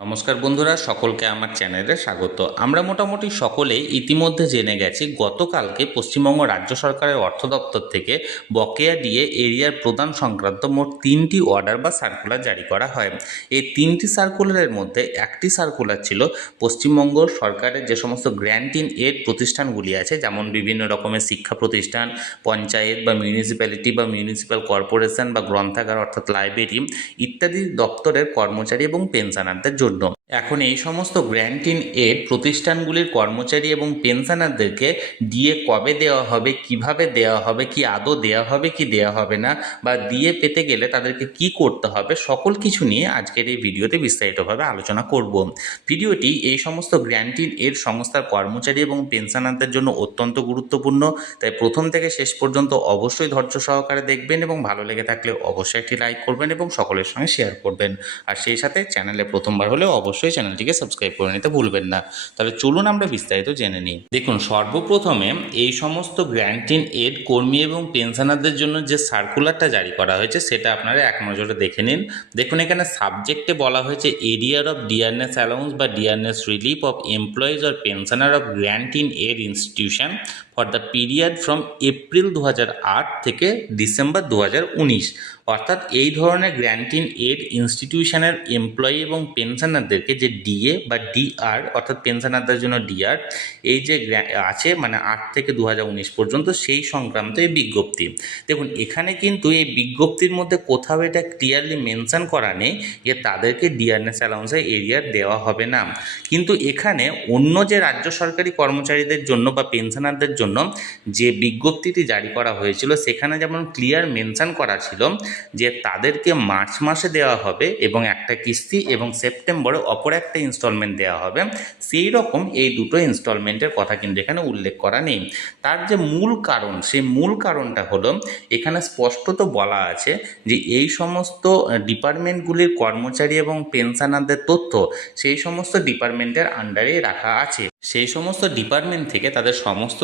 নমস্কার বন্ধুরা, সকলকে আমার চ্যানেলে স্বাগত। আমরা মোটামুটি সকলেই ইতিমধ্যে জেনে গেছি গতকালকে পশ্চিমবঙ্গ রাজ্য সরকারের অর্থ দপ্তর থেকে বকেয়া ডিএ এরিয়ার প্রদান সংক্রান্ত মোট 3টি অর্ডার বা সার্কুলার জারি করা হয়। এই 3টি সার্কুলারের মধ্যে একটি সার্কুলার ছিল পশ্চিমবঙ্গ সরকারের যে সমস্ত গ্র্যান্ট ইন এড প্রতিষ্ঠানগুলি আছে, যেমন বিভিন্ন রকমের শিক্ষা প্রতিষ্ঠান, পঞ্চায়েত বা মিউনিসিপ্যালিটি বা মিউনিসিপ্যাল কর্পোরেশন বা গ্রন্থাগার অর্থাৎ লাইব্রেরি ইত্যাদি দপ্তরের কর্মচারী এবং পেনশনারদের জন্য। এখন এই সমস্ত গ্র্যান্ট ইন এড প্রতিষ্ঠানগুলির কর্মচারী এবং পেনশনারদেরকে ডিএ কবে দেওয়া হবে, কিভাবে দেওয়া হবে, কি আদৌ দেওয়া হবে কি দেওয়া হবে না, বা ডিএ পেতে গেলে তাদেরকে কি করতে হবে, সকল কিছু নিয়ে আজকের এই ভিডিওতে বিস্তারিতভাবে আলোচনা করব। ভিডিওটি এই সমস্ত গ্র্যান্ট ইন এড সংস্থার কর্মচারী এবং পেনশনারদের জন্য অত্যন্ত গুরুত্বপূর্ণ, তাই প্রথম থেকে শেষ পর্যন্ত অবশ্যই ধৈর্য সহকারে দেখবেন এবং ভালো লেগে থাকলে অবশ্যই একটি লাইক করবেন এবং সকলের সঙ্গে শেয়ার করবেন। আর সেই সাথে চ্যানেলে প্রথমবার হলে অবশ্যই চ্যানেলটিকে সাবস্ক্রাইব করে নিতে ভুলবেন না। তাহলে চলুন আমরা বিস্তারিত জেনে নিই। দেখুন, সর্বপ্রথমে এই সমস্ত গ্র্যান্ট ইন এড কর্মী এবং পেনশনারদের জন্য যে সার্কুলারটা জারি করা হয়েছে সেটা আপনারা এক নজরে দেখে নিন। দেখুন, এখানে সাবজেক্টে বলা হয়েছে এরিয়ার অফ ডিয়ারনেস অ্যালাউন্স বা dearness relief of employees or pensioner of grant in add institution for the period from April 2008 থেকে ডিসেম্বর 2019। অর্থাৎ এই ধরনের গ্র্যান্ট ইন এড ইনস্টিটিউশনের এমপ্লয়ি এবং পেনশনারদেরকে যে ডিএ বা ডিআর, অর্থাৎ পেনশনারদের জন্য ডিআর এই যে আছে, মানে 8 থেকে 2019 পর্যন্ত, সেই সংক্রান্ত এই বিজ্ঞপ্তি। দেখুন, এখানে কিন্তু এই বিজ্ঞপ্তির মধ্যে কোথাও এটা ক্লিয়ারলি মেনশন করা নেই যে তাদেরকে ডিআরনেস অ্যালাউন্সের এরিয়ার দেওয়া হবে না। কিন্তু এখানে অন্য যে রাজ্য সরকারি কর্মচারীদের জন্য বা পেনশনারদের জন্য যে বিজ্ঞপ্তিটি জারি করা হয়েছিল সেখানে যেমন ক্লিয়ার মেনশন করা ছিল যে তাদেরকে মার্চ মাসে দেওয়া হবে এবং একটা কিস্তি, এবং সেপ্টেম্বরে অপর একটা ইনস্টলমেন্ট দেওয়া হবে, সেই রকম এই দুটো ইনস্টলমেন্টের কথা কিন্তু এখানে উল্লেখ করা নেই। তার যে মূল কারণ, সেই মূল কারণটা হলো এখানে স্পষ্টত বলা আছে যে এই সমস্ত ডিপার্টমেন্টগুলির কর্মচারী এবং পেনশনারদের তথ্য সেই সমস্ত ডিপার্টমেন্টের আন্ডারে রাখা আছে। সেই সমস্ত ডিপার্টমেন্ট থেকে তাদের সমস্ত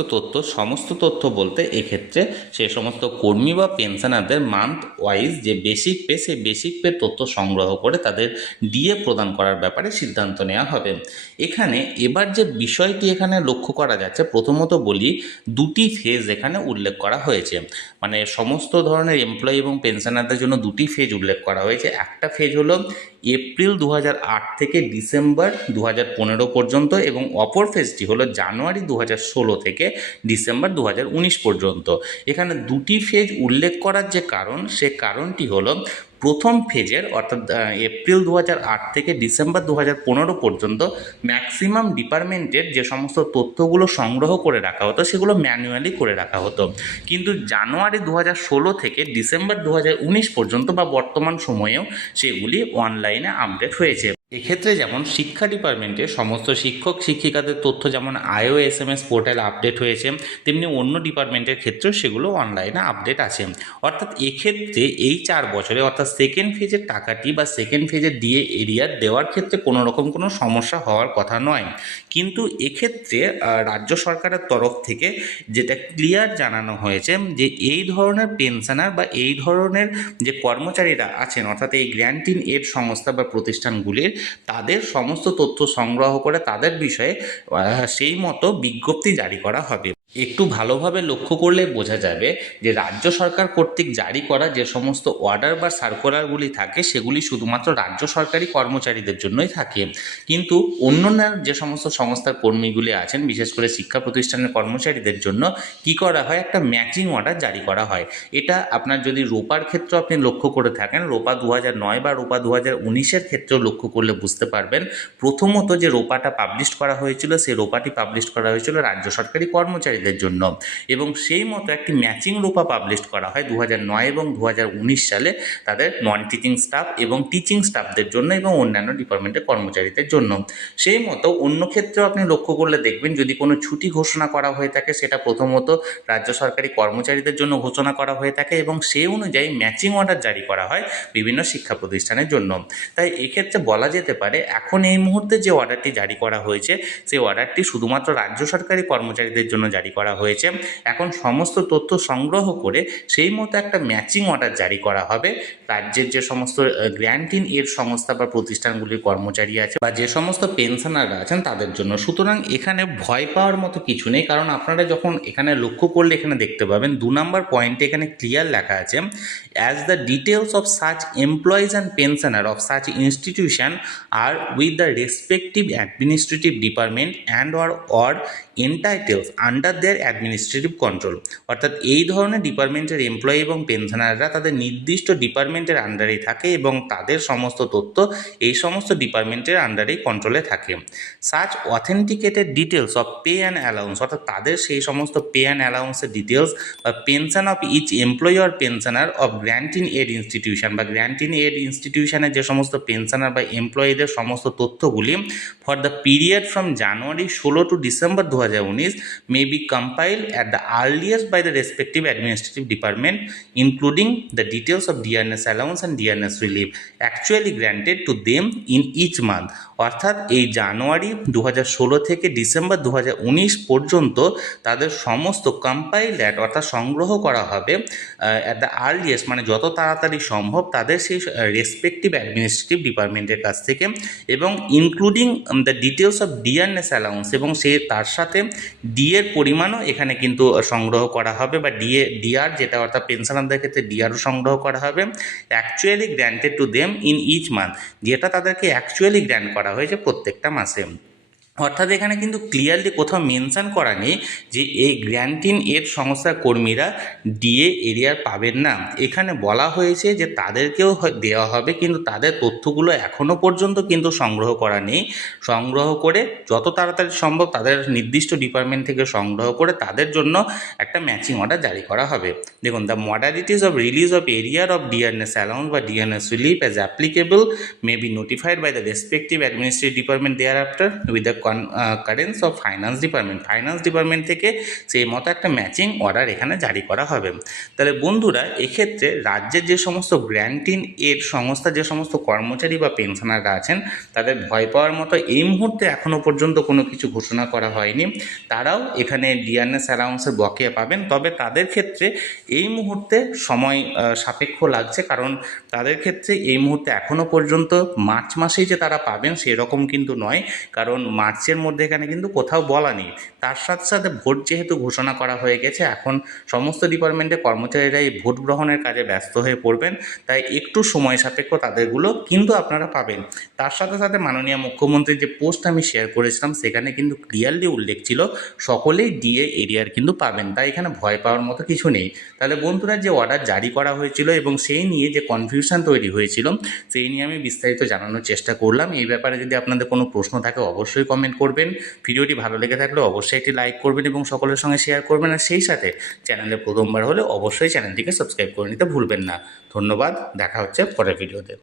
তথ্য বলতে এক্ষেত্রে সেই সমস্ত কর্মী বা পেনশনারদের মান্থ ওয়াইজ যে বেসিক পে, সেই বেসিক পে তথ্য সংগ্রহ করে তাদের ডিএ প্রদান করার ব্যাপারে সিদ্ধান্ত নেওয়া হবে। এখানে এবার যে বিষয়টি এখানে লক্ষ্য করা যাচ্ছে, প্রথমত বলি, দুটি ফেজ এখানে উল্লেখ করা হয়েছে। মানে সমস্ত ধরনের এমপ্লয়ি এবং পেনশনারদের জন্য দুটি ফেজ উল্লেখ করা হয়েছে। একটা ফেজ হলো এপ্রিল 2008 থেকে ডিসেম্বর 2015 পর্যন্ত, এবং অপর ফেজটি হলো জানুয়ারি 2016 থেকে ডিসেম্বর 2019 পর্যন্ত। এখানে দুটি ফেজ উল্লেখ করার যে কারণ, সে কারণটি হলো প্রথম ফেজের অর্থাৎ এপ্রিল 2008 থেকে ডিসেম্বর 2015 পর্যন্ত ম্যাক্সিমাম ডিপার্টমেন্টের যে সমস্ত তথ্যগুলো সংগ্রহ করে রাখা হতো সেগুলো ম্যানুয়ালি করে রাখা হতো, কিন্তু জানুয়ারি 2016 থেকে ডিসেম্বর 2019 পর্যন্ত বা বর্তমান সময়েও সেগুলি অনলাইনে আপডেট হয়েছে। এক্ষেত্রে যেমন শিক্ষা ডিপার্টমেন্টে সমস্ত শিক্ষক শিক্ষিকাদের তথ্য যেমন IOSMS পোর্টাল আপডেট হয়েছে, তেমনি অন্য ডিপার্টমেন্টের ক্ষেত্রেও সেগুলো অনলাইনে আপডেট আছে। অর্থাৎ এক্ষেত্রে এই 4 বছরে অর্থাৎ সেকেন্ড ফেজের টাকাটি বা সেকেন্ড ফেজের ডিএ এরিয়ার দেওয়ার ক্ষেত্রে কোনো রকম কোনো সমস্যা হওয়ার কথা নয়। কিন্তু এক্ষেত্রে রাজ্য সরকারের তরফ থেকে যেটা ক্লিয়ার জানানো হয়েছে যে এই ধরনের পেনশনার বা এই ধরনের যে কর্মচারীরা আছেন, অর্থাৎ এই গ্র্যান্ট ইন এড সংস্থা বা প্রতিষ্ঠানগুলির, তাদের সমস্ত তথ্য সংগ্রহ করে তাদের বিষয়ে সেই মতো বিজ্ঞপ্তি জারি করা হবে। একটু ভালোভাবে লক্ষ্য করলে বোঝা যাবে যে রাজ্য সরকার কর্তৃক জারি করা যে সমস্ত অর্ডার বা সার্কুলারগুলি থাকে সেগুলি শুধুমাত্র রাজ্য সরকারি কর্মচারীদের জন্যই থাকে, কিন্তু অন্যান্য যে সমস্ত সংস্থার কর্মীগুলি আছেন, বিশেষ করে শিক্ষা প্রতিষ্ঠানের কর্মচারীদের জন্য কি করা হয়, একটা ম্যাচিং অর্ডার জারি করা হয়। এটা আপনার যদি রোপার ক্ষেত্রে আপনি লক্ষ্য করে থাকেন, রোপা 2009 বা রোপা 2019-এর ক্ষেত্রেও লক্ষ্য করলে বুঝতে পারবেন, প্রথমত যে রোপাটা পাবলিশ করা হয়েছিল সেই রোপাটি পাবলিশ করা হয়েছিল রাজ্য সরকারি কর্মচারীদের জন্য, এবং সেই মতো একটি ম্যাচিং রোপা পাবলিশ করা হয় 2009 এবং 2019 সালে তাদের নন টিচিং স্টাফ এবং টিচিং স্টাফদের জন্য এবং অন্যান্য ডিপার্টমেন্টের কর্মচারীদের জন্য। সেই মতো অন্য ক্ষেত্রেও আপনি লক্ষ্য করলে দেখবেন, যদি কোনো ছুটি ঘোষণা করা হয়ে থাকে সেটা প্রথমত রাজ্য সরকারি কর্মচারীদের জন্য ঘোষণা করা হয়ে থাকে এবং সেই অনুযায়ী ম্যাচিং অর্ডার জারি করা হয় বিভিন্ন শিক্ষা প্রতিষ্ঠানের জন্য। তাই এক্ষেত্রে বলা যেতে পারে এখন এই মুহূর্তে যে অর্ডারটি জারি করা হয়েছে সেই অর্ডারটি শুধুমাত্র রাজ্য সরকারি কর্মচারীদের জন্য জারি জারি করা হয়েছে। এখন সমস্ত তথ্য সংগ্রহ করে সেই মতো একটা ম্যাচিং অর্ডার জারি করা হবে রাজ্যের যে সমস্ত গ্র্যান্টিন এর সংস্থা বা প্রতিষ্ঠানগুলির কর্মচারী আছে বা যে সমস্ত পেনশনাররা আছেন তাদের জন্য। সুতরাং এখানে ভয় পাওয়ার মতো কিছু নেই, কারণ আপনারা যখন এখানে লক্ষ্য করলে এখানে দেখতে পাবেন 2 নম্বর পয়েন্টে এখানে ক্লিয়ার লেখা আছে, as the details of such employees and pensioner of such institution are with the respective administrative department and or entitles under their administrative control. অর্থাৎ এই ধরনের ডিপার্টমেন্টের এমপ্লয়ি এবং পেনশনাররা তাদের নির্দিষ্ট ডিপার্টমেন্টের আন্ডারেই থাকে এবং তাদের সমস্ত তথ্য এই সমস্ত ডিপার্টমেন্টের আন্ডারেই কন্ট্রোলে থাকে। Such authenticated details of pay and allowance, অর্থাৎ তাদের সেই সমস্ত পে অ্যান্ড অ্যালাউন্সের ডিটেলস বা pension of each employee or pensioner of grant in aid institution বা গ্র্যান্টিন এড ইনস্টিটিউশনের যে সমস্ত পেনশনার বা এমপ্লয়িদের সমস্ত তথ্যগুলি for the period from January 16 to December 2019 may be compiled at the earliest by the respective administrative department, including the details of dearness allowance and dearness relief actually granted to them in each month। অর্থাৎ এই জানুয়ারি 2016 থেকে December 2019 পর্যন্ত তাদের সমস্ত compile অর্থাৎ সংগ্রহ করা হবে অ্যাট দ্য আর্লিয়েস্ট, মানে যত তাড়াতাড়ি সম্ভব তাদের সেই রেসপেক্টিভ অ্যাডমিনিস্ট্রেটিভ ডিপার্টমেন্টের কাছ থেকে, এবং including the details of dearness allowance, এবং সে তার সাথে ডিএর পরিমাণও এখানে কিন্তু সংগ্রহ করা হবে বা ডিআর যেটা অর্থাৎ পেনশনারদের ক্ষেত্রে ডিআরও সংগ্রহ করা হবে actually granted to them in each month, যেটা তাদেরকে অ্যাকচুয়ালি গ্র্যান্ট করা হয়েছে প্রত্যেকটা মাসে। অর্থাৎ এখানে কিন্তু ক্লিয়ারলি কোথাও মেনশন করা নেই যে এই গ্র্যান্টিন এর সংস্থার কর্মীরা ডিএ এরিয়ার পাবেন না। এখানে বলা হয়েছে যে তাদেরকেও দেওয়া হবে, কিন্তু তাদের তথ্যগুলো এখনও পর্যন্ত কিন্তু সংগ্রহ করা নেই। সংগ্রহ করে যত তাড়াতাড়ি সম্ভব তাদের নির্দিষ্ট ডিপার্টমেন্ট থেকে সংগ্রহ করে তাদের জন্য একটা ম্যাচিং অর্ডার জারি করা হবে। দেখুন, the modalities of release of arrear of dearness allowance বা dearness relief as applicable may be notified by the respective administrative department thereafter with the concurrence of finance department থেকে সেই মতো একটা matching order এখানে জারি করা হবে। তাহলে বন্ধুরা, এক্ষেত্রে রাজ্যের যে সমস্ত গ্র্যান্টিন এর সংস্থা যে সমস্ত কর্মচারী বা পেনশনাররা আছেন তাদের ভয় পাওয়ার মতো এই মুহূর্তে এখনও পর্যন্ত কোনো কিছু ঘোষণা করা হয়নি। তারাও এখানে ডিয়ারনেস অ্যালাউন্সের বকেয়া পাবেন, তবে তাদের ক্ষেত্রে এই মুহূর্তে সময় সাপেক্ষ লাগছে, কারণ তাদের ক্ষেত্রে এই মুহূর্তে এখনও পর্যন্ত মার্চ মাসেই যে তারা পাবেন সেরকম কিন্তু নয়, কারণ মার্চের মধ্যে এখানে কিন্তু কোথাও বলা নেই। তার সাথে সাথে ভোট যেহেতু ঘোষণা করা হয়ে গেছে, এখন সমস্ত ডিপার্টমেন্টের কর্মচারীরা এই ভোট গ্রহণের কাজে ব্যস্ত হয়ে পড়বেন, তাই একটু সময় সাপেক্ষ তাদেরগুলো কিন্তু আপনারা পাবেন। তার সাথে সাথে মাননীয় মুখ্যমন্ত্রীর যে পোস্ট আমি শেয়ার করেছিলাম সেখানে কিন্তু ক্লিয়ারলি উল্লেখ ছিল সকলেই ডিএ এরিয়ার কিন্তু পাবেন, তাই এখানে ভয় পাওয়ার মতো কিছু নেই। তাহলে বন্ধুরা, যে অর্ডার জারি করা হয়েছিল এবং সেই নিয়ে যে কনফিউশন তৈরি হয়েছিল সেই নিয়ে আমি বিস্তারিত জানানোর চেষ্টা করলাম। এই ব্যাপারে যদি আপনাদের কোনো প্রশ্ন থাকে অবশ্যই কমেন্ট করবেন। ভিডিওটি ভালো লেগে থাকলে অবশ্যই একটি লাইক করবেন এবং সকলের সঙ্গে শেয়ার করবেন, আর সেই সাথে চ্যানেলে প্রথমবার হলে অবশ্যই চ্যানেলটিকে সাবস্ক্রাইব করে নিতে ভুলবেন না। ধন্যবাদ, দেখা হচ্ছে পরের ভিডিওতে।